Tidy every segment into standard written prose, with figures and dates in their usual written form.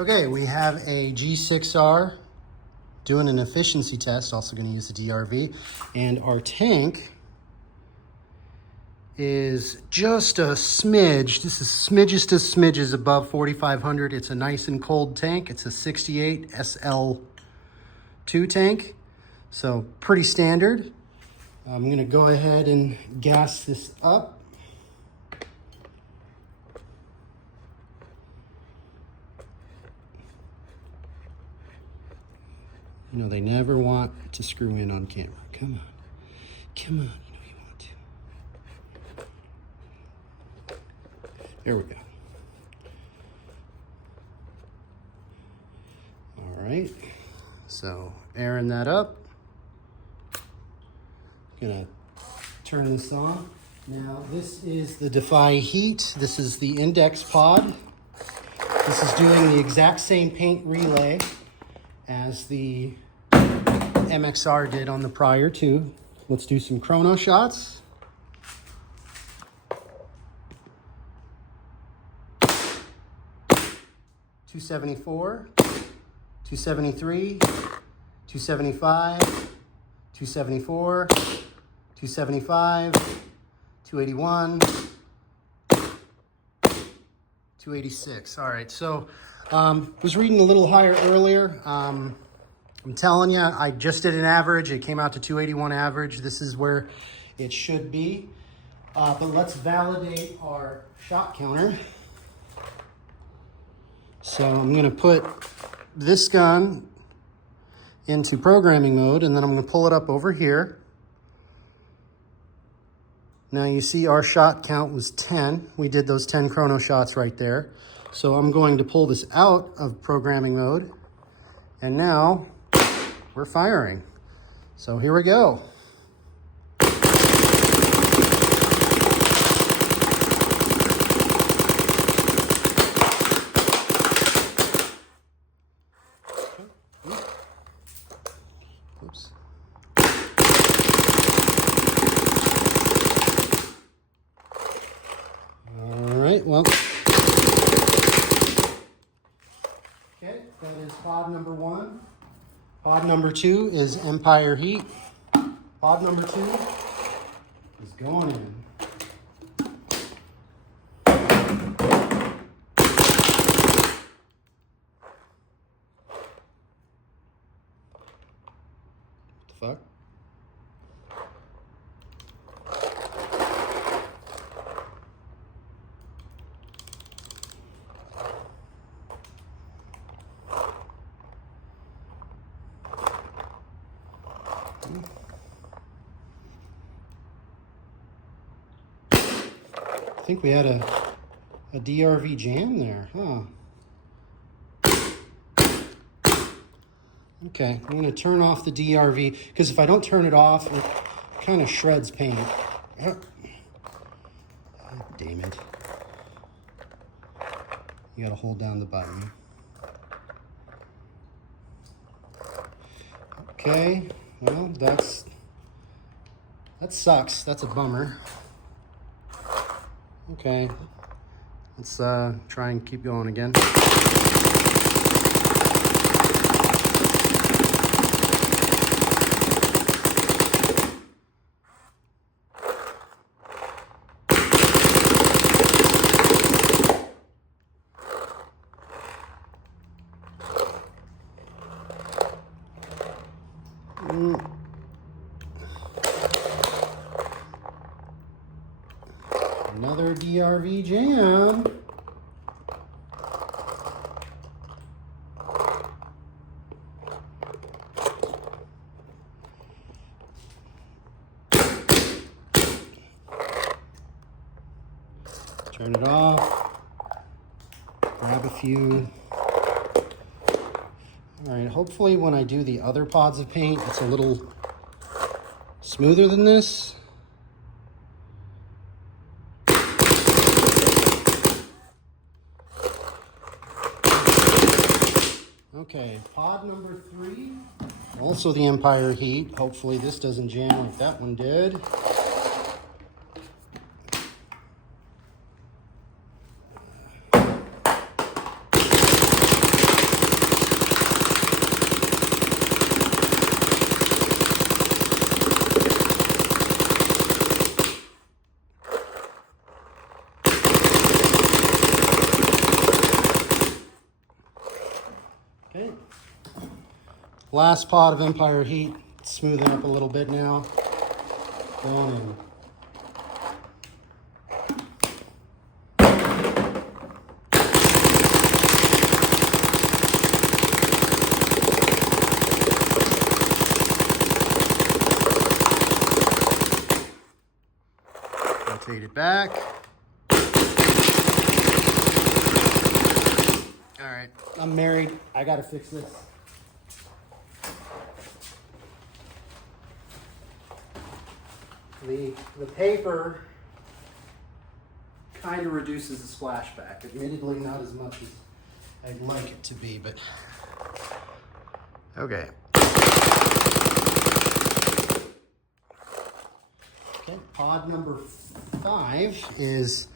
Okay, we have a G6r doing an efficiency test, also going to use the DRV, and our tank is just a smidge. This is smidges to smidges above 4,500. It's a nice and cold tank. It's a 68 SL2 tank, so pretty standard. I'm going to go ahead and gas this up. You know, they never want to screw in on camera. Come on. Come on. You know you want to. There we go. All right. So, airing that up. Gonna turn this on. Now, this is the Defy Heat. This is the index pod. This is doing the exact same paint relay as the MXR did on the prior two. Let's do some chrono shots. .274, 273, 275, 274, 275, 281, 286. All right, so was reading a little higher earlier. I'm telling you, I just did an average. It came out to 281 average. This is where it should be. But let's validate our shot counter. So I'm going to put this gun into programming mode, and then I'm going to pull it up over here. Now you see our shot count was 10. We did those 10 chrono shots right there. So I'm going to pull this out of programming mode, and now we're firing. So here we go. Oops. All right, well. Okay, that is pod number 1. Pod number 2 is Empire Heat. Pod number 2 is going in. What the fuck? I think we had a DRV jam there, huh? Okay, I'm going to turn off the DRV, because if I don't turn it off, it kind of shreds paint. Oh, damn it. You got to hold down the button. Okay, well, that sucks. That's a bummer. Okay, let's try and keep going again. Another DRV jam. Turn it off. Grab a few. All right, hopefully when I do the other pods of paint, it's a little smoother than this. Okay, pod number 3, also the Empire Heat. Hopefully this doesn't jam like that one did. last pot of Empire heat. Smoothing up a little bit now. Going in. Rotate it back. All right, I'm married. I gotta fix this. The paper kind of reduces the splashback. Admittedly, not as much as I'd like it to be, but okay. Okay, pod number 5 is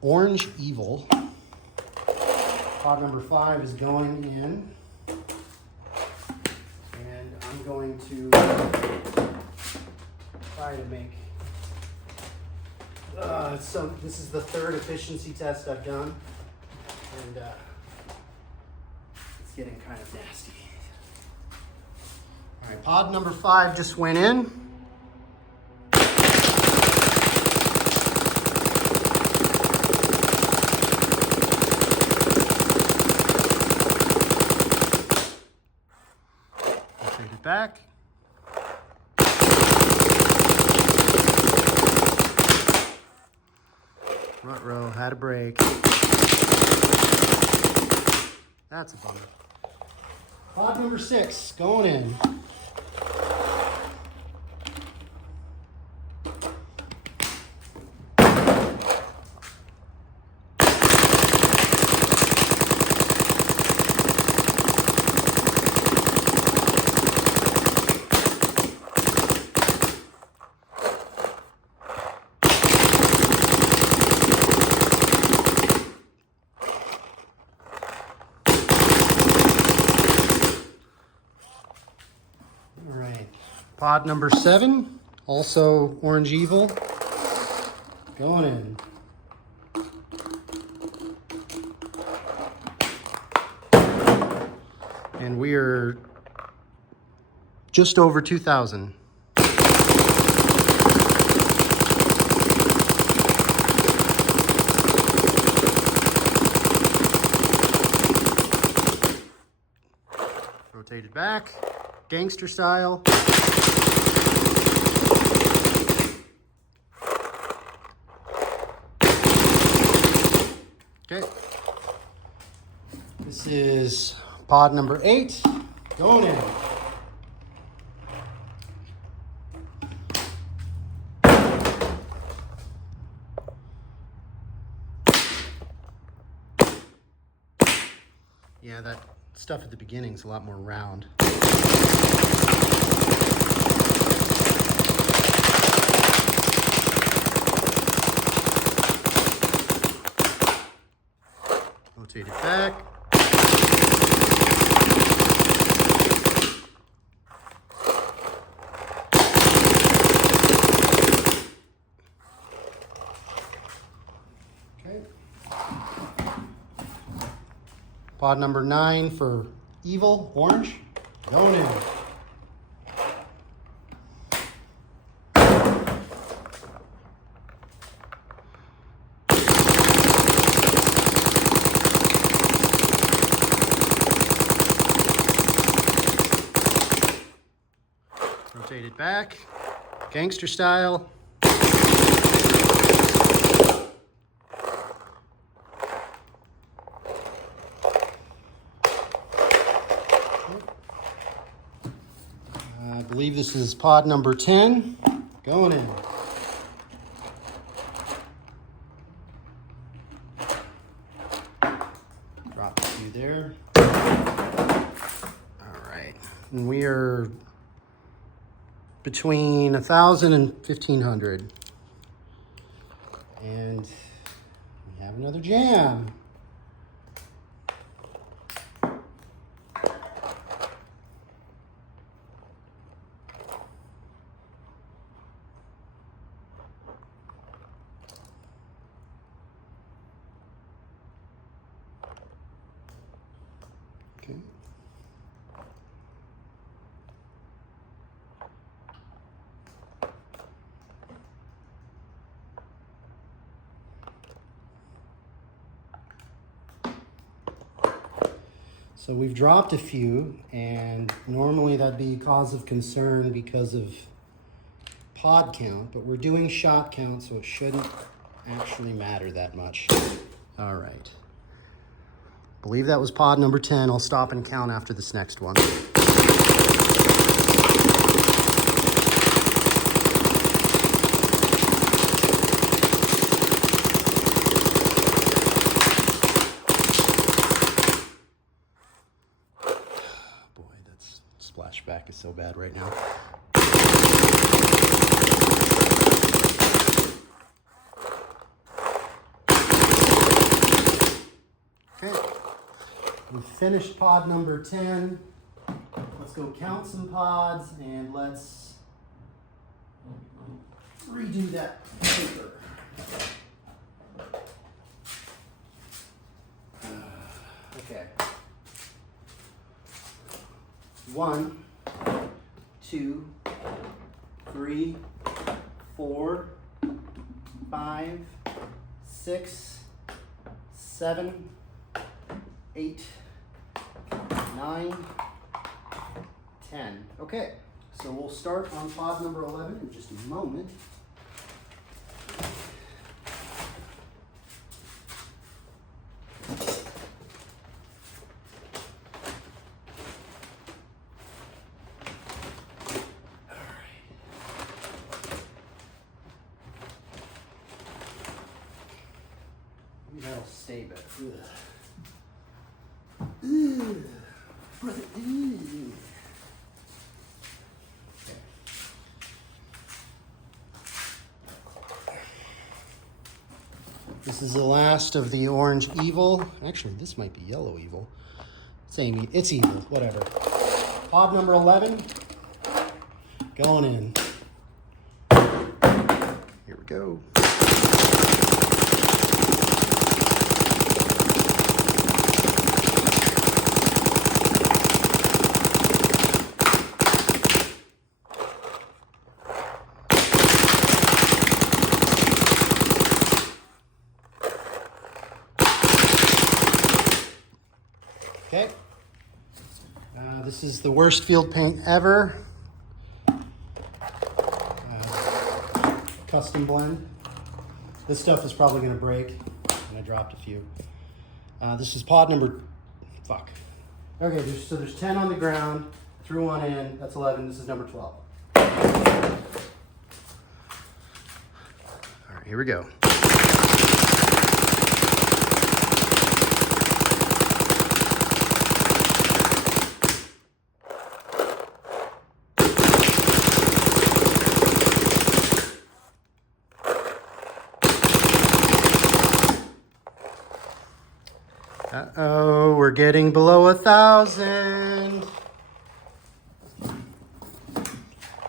Orange Evil. Pod number 5 is going in, and I'm going to try to make, so this is the 3rd efficiency test I've done, and it's getting kind of nasty. All right, pod number 5 just went in. Rotate it back. Front row had a break. That's a bummer. Pod number 6 going in. Pod number 7, also Orange Evil, going in. And we are just over 2,000. Rotate it back, gangster style. Okay, this is pod number 8, going in. Yeah, that stuff at the beginning is a lot more round. Rotate it back. Okay. Pod number 9 for Evil, Orange, going in. Rotate it back, gangster style. I believe this is pod number 10, going in. Drop a few there. All right, and we are between 1,000 and 1,500. And we have another jam. Okay. So we've dropped a few, and normally that'd be cause of concern because of pod count, but we're doing shot count, so it shouldn't actually matter that much. All right. Believe that was pod number 10. I'll stop and count after this next one. Splashback is so bad right now. Okay, we finished pod number 10. Let's go count some pods and let's redo that paper. Okay. 1, 2, 3, 4, 5, 6, 7, 8, 9, 10. Okay, so we'll start on pod number 11 in just a moment. That'll stay better. Ugh. Brother. Okay. This is the last of the orange evil. Actually, this might be yellow evil. Same, it's evil, whatever. Pod number 11, going in. Here we go. Okay, this is the worst field paint ever. Custom blend. This stuff is probably gonna break, and I dropped a few. This is pod number, fuck. Okay, so there's 10 on the ground, threw one in, that's 11, this is number 12. All right, here we go. Uh-oh, we're getting below 1,000.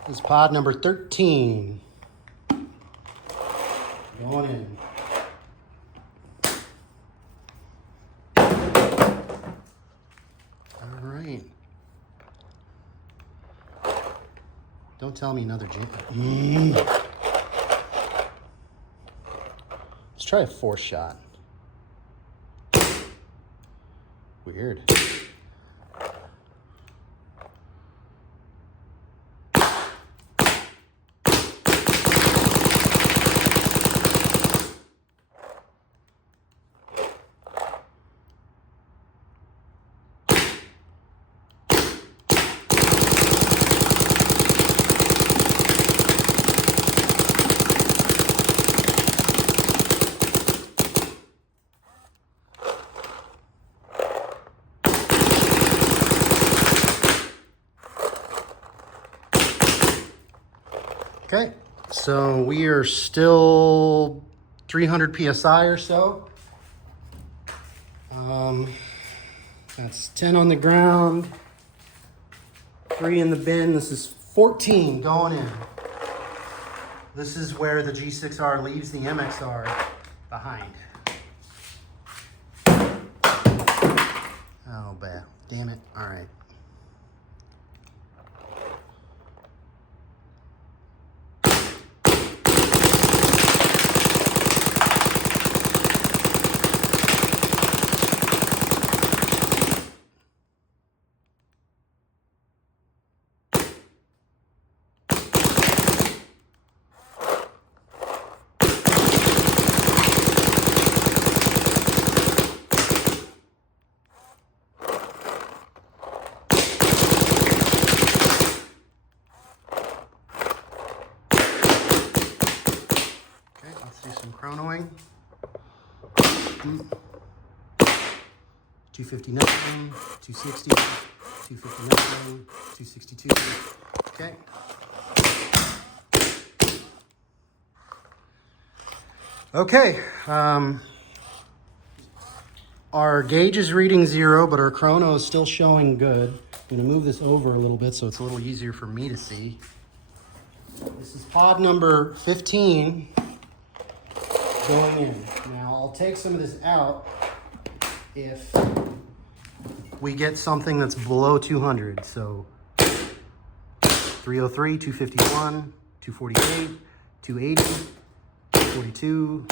This is pod number 13. Going in. All right. Don't tell me another jam. Let's try a 4th shot. Weird. Okay, so we are still 300 PSI or so. That's 10 on the ground, 3 in the bin. This is 14 going in. This is where the G6R leaves the MXR behind. Oh, bad. Damn it. All right. 259, 260, 259, 262. Okay. Okay. Our gauge is reading 0, but our chrono is still showing good. I'm going to move this over a little bit so it's a little easier for me to see. This is pod number 15 going in. Now I'll take some of this out if we get something that's below 200. So 303, 251, 248, 280, 242.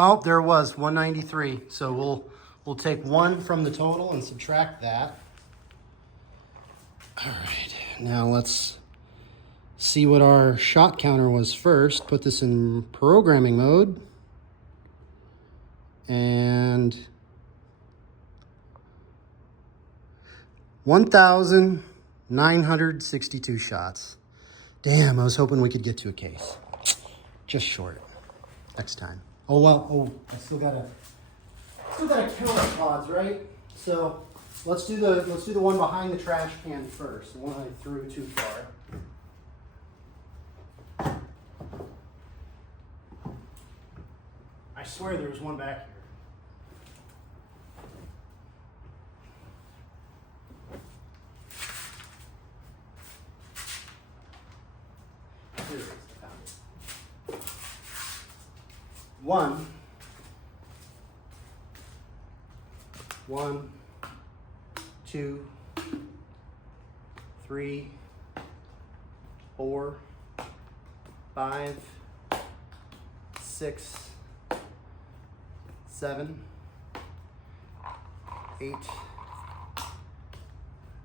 Oh, there was 193. So we'll take 1 from the total and subtract that. All right, now let's see what our shot counter was first. Put this in programming mode. And 1,962 shots. Damn, I was hoping we could get to a case. Just short. Next time. Oh well. Oh, I still gotta count pods, right? So let's do the one behind the trash can first. The one I threw too far. I swear there was one back here. Here it is. I found it. 1, 2, 3, 4, 5, 6, 7, 8,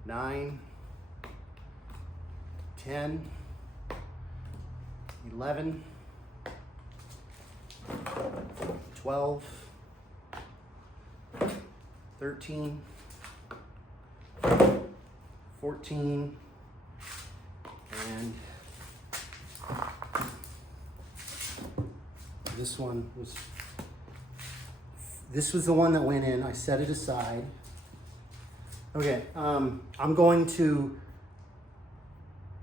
9, 10, 11, 12, 13, 14, and this was the one that went in. I set it aside. Okay, I'm going to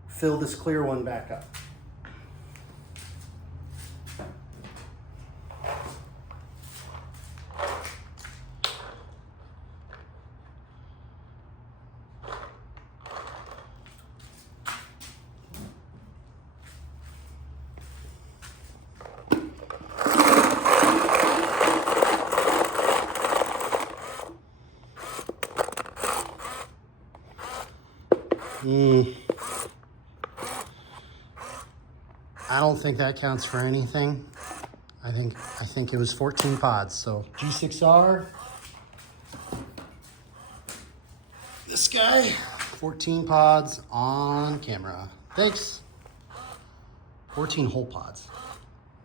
fill this clear one back up. I don't think that counts for anything. I think it was 14 pods. So G6r, this guy, 14 pods on camera. Thanks. 14 whole pods.